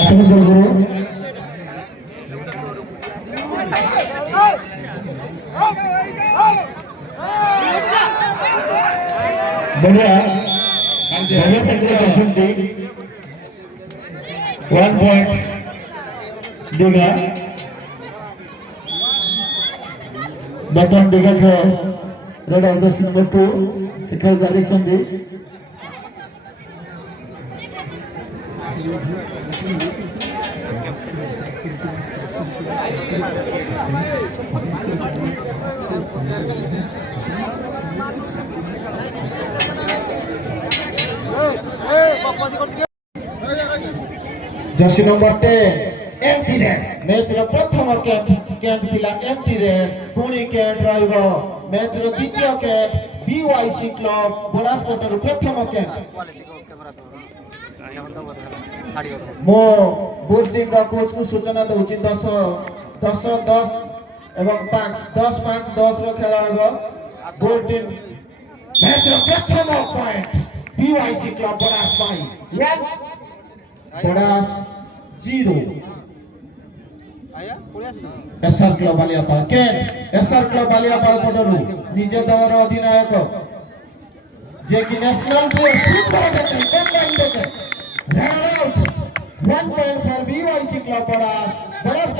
आसनसोल गुरु बढ़िया बढ़िया फैक्ट्री अछंती 1 पॉइंट दिगा बटन दिगा को red of the number 2 Shikhar जारी चंदी jersey number 10 empty red match रो प्रथम कैंट थिला एम्प्टी रेड पुणी कैंट रहइबो मैच रो द्वितीय कैंट बीवाईसी क्लब बनासकांठा रो प्रथम कैंट मो बोथ टीम रो कोच को सूचना दउची 10 एवं 5 10 रो खेल हेबो बोथ टीम मैच रो प्रथम पॉइंट बीवाईसी क्लब बनास पाई 1 बनास 0 एसआर क्लब बालियापाल कैंट एसआर क्लब बालियापाल पटरु निजे दलर अधिनायक जे कि national player super attack combine देके run out 1 point for BYC club Banas Banas